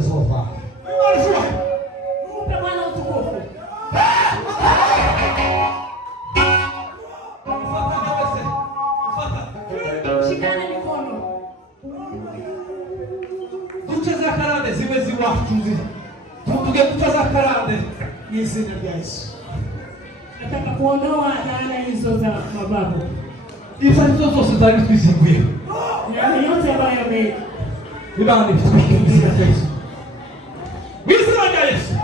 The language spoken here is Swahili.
Jesus, oh Father. Mpe Bwana utukufu. Shikane mikono. Tucheza karande ziwe ziwatunzi. Tutuge kucheza karande. Yesu na Yesu. Nataka kuondoa laana hizo za mababu. Ifa hizo zote za kuzimbia. Na yote ambayo Ibani tukikimbia Yesu. Yesu na Yesu.